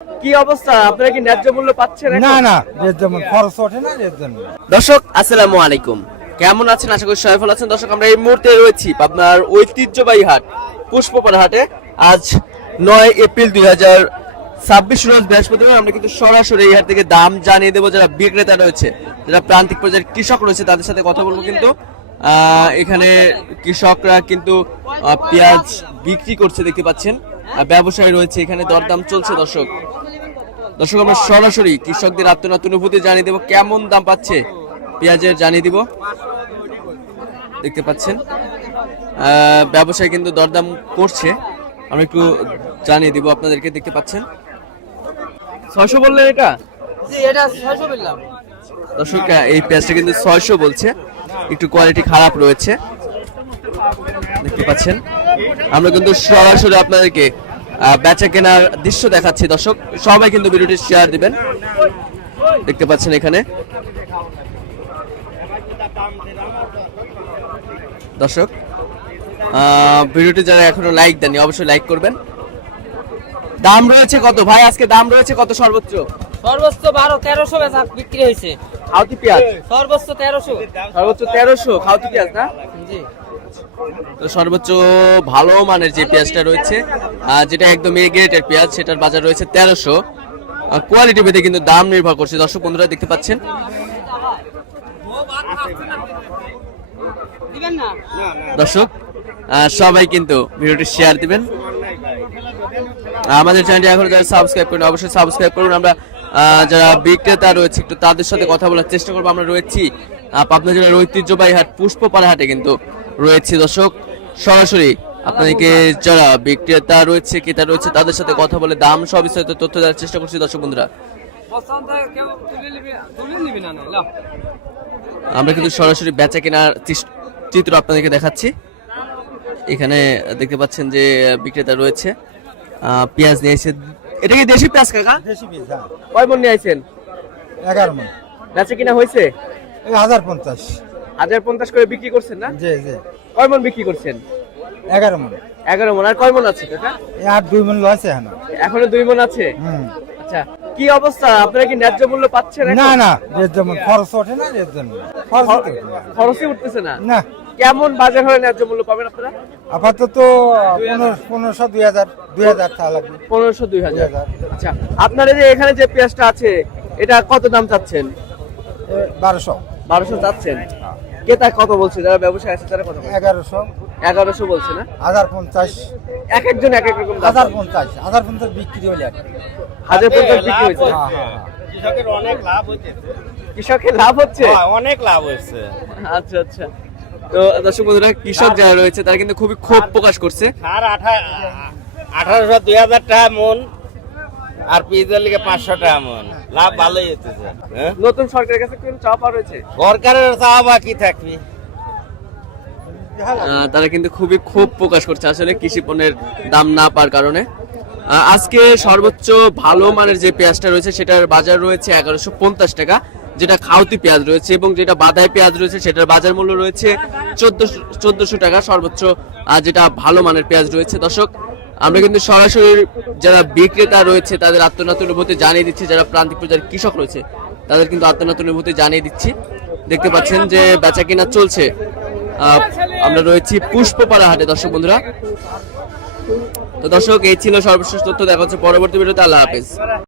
কি অবস্থা, আপনারা কি ন্যায্য মূল্য পাচ্ছেন? না না, এর যেমন খরচ ওঠে না এর জন্য। দর্শক আসসালামু আলাইকুম, কেমন আছেন? আশা করি সবাই ভালো আছেন। দর্শক আমরা এই মুহূর্তে রয়েছি আপনার ঐতিহ্যবাহী হাট পুষ্পপাড়া হাটে। আজ 9 এপ্রিল 2026 রোজ বৃহস্পতিবার। আমরা কিন্তু সরাসরি এই হাট থেকে দাম জানিয়ে দেবো। যারা বিক্রেতা রয়েছে, যারা প্রান্তিক পর্যায়ের কৃষক রয়েছে, তাদের সাথে কথা বলবো। কিন্তু এখানে কৃষকরা কিন্তু পেঁয়াজ বিক্রি করছে, দেখতে পাচ্ছেন। ব্যবসায়ী রয়েছে, এখানে দরদাম চলছে। দর্শক আমরা সরাসরি কৃষকদের আত্মনাত অনুভূতি জানিয়ে দেবো, কেমন দাম পাচ্ছে পেঁয়াজের জানিয়ে দিব। দেখতে পাচ্ছেন ব্যবসায়ী কিন্তু দরদাম করছে, আমরা একটু জানিয়ে দিব আপনাদেরকে। দেখতে পাচ্ছেন 600 বললেন, এটা এটা 600 বললাম। দর্শক এই পেঁয়াজটা কিন্তু 600 বলছে, একটু কোয়ালিটি খারাপ রয়েছে। দেখতে পাচ্ছেন আমরা কিন্তু সরাসরি আপনাদেরকে বেচা কেনার দৃশ্য দেখাচ্ছি। দর্শক সবাই কিন্তু ভিডিওটি শেয়ার দিবেন। দেখতে পাচ্ছেন এখানে দর্শক ভিডিওটি যারা এখনো লাইক দেননি অবশ্যই লাইক করবেন। দাম রয়েছে কত ভাই আজকে? দাম রয়েছে কত সর্বোচ্চ? সর্বোচ্চ 1200-1300 বেচা বিক্রি হয়েছে। খাওতি পেঁয়াজ সর্বোচ্চ 1300। সর্বোচ্চ 1300 খাওতি পেঁয়াজ না? জি। তো সর্বোচ্চ ভালো মানের যে পেঁয়াজটা রয়েছে, যেটা একদম এ গ্রেডের পেঁয়াজ, সেটার বাজার রয়েছে 1300। কোয়ালিটি ভেদে কিন্তু দাম নির্ভর করছে। দর্শক বন্ধুরা দেখতে পাচ্ছেন দর্শক সবাই কিন্তু ভিডিওটি শেয়ার দিবেন। আমাদের চ্যানেলটি এখন যারা সাবস্ক্রাইব করেন অবশ্যই সাবস্ক্রাইব করুন। আমরা যারা বিক্রেতা রয়েছে একটু তাদের সাথে কথা বলার চেষ্টা করবো। আমরা রয়েছি পাবনা জেলার ঐতিহ্যবাহী হাট পুষ্পপাড়া হাটে কিন্তু রয়েছে। দর্শক সরাসরি আপনাদেরকে যারা বিক্রেতা রয়েছে ক্রেতা রয়েছে তাদের সাথে কথা বলে দাম সব বিস্তারিত তথ্য দেওয়ার চেষ্টা করছি। দর্শক বন্ধুরা আমরা কিন্তু সরাসরি বেচা কেনার চিত্র আপনাদেরকে দেখাচ্ছি। এখানে দেখতে পাচ্ছেন যে বিক্রেতা রয়েছে, পেঁয়াজ নিয়ে এসে। এটা কি দেশি পেঁয়াজ কাকা? দেশি বীজ, হ্যাঁ। কয় মণ নিয়ে আইছেন? 11 মণ। বেচা কিনা হয়েছে? 1050। 1050 করে বিক্রি করছেন না? জি জি। কয় মণ বিক্রি করছেন? 11 মণ। 11 মণ। আর কয় মণ আছে কাকা? আর 2 মণ লইছে এখন। এখনো 2 মণ আছে। আচ্ছা, কি অবস্থা, আপনারা কি ন্যায্য মূল্য পাচ্ছেন? না না, এর যেমন খরচ ওঠে না এর জন্য। খরচই উঠতেছে না। না। কেমন বাজার হলে ন্যায্য মূল্য পাবেন আপনারা? আপাতত 1500 2000 টা লাগবে। 1500 2000। আচ্ছা, আপনারা যে এখানে যে পেঁয়াজটা আছে এটা কত দাম চাচ্ছেন? 1200 চাচ্ছেন। ক্রেতা কত বলছে? যারা ব্যবসায়ী আছে তারা কত বলছে? 1100 বলছে না? 1050। এক একজন এক এক রকম দাম। 1050 বিক্রি হলে আর কি। 1050 বিক্রি হয়েছে। হ্যাঁ হ্যাঁ। কৃষকের অনেক লাভ হচ্ছে। কৃষকের লাভ হচ্ছে? অনেক লাভ হচ্ছে। আচ্ছা আচ্ছা। তো দর্শক বন্ধুরা কৃষক যারা রয়েছে তারা কিন্তু খুবই ক্ষোভ প্রকাশ করছে। সার 1800 2000 টাকা মন, আর পিজের লিগে 500 টাকা মন। লাভ ভালোই হচ্ছে। নতুন সরকারের কাছে কোন চাওয়া পাওয়া রয়েছে? সরকারের চাওয়া বাকি থাকবে। তারা কিন্তু খুবই ক্ষোভ প্রকাশ করছে আসলে কৃষি পণ্যের দাম না পাওয়ার কারণে। আজকে সর্বোচ্চ ভালো মানের যে পেঁয়াজটা রয়েছে সেটার বাজার রয়েছে 1150 টাকা, যেটা খাওতি পেঁয়াজ রয়েছে, এবং যেটা বাদাই পেঁয়াজ রয়েছে সেটার বাজার মূল্য রয়েছে 1400 টাকা সর্বোচ্চ, যেটা ভালো মানের পেঁয়াজ রয়েছে। দর্শক আমরা কিন্তু সরাসরি যারা বিক্রেতা রয়েছে তাদের আত্মনাত অনুভূতি জানিয়ে দিচ্ছি, যারা প্রান্তিক পর্যায়ের কৃষক রয়েছে তাদের কিন্তু আত্মনাত অনুভূতি জানিয়ে দিচ্ছি। দেখতে পাচ্ছেন যে বেচা কিনা চলছে। আমরা রয়েছি পুষ্পপাড়া হাটে। দর্শক বন্ধুরা, তো দর্শক এই ছিল সর্বশেষ তথ্য। দেখা হচ্ছে পরবর্তী ভিডিওতে। আল্লাহ হাফেজ।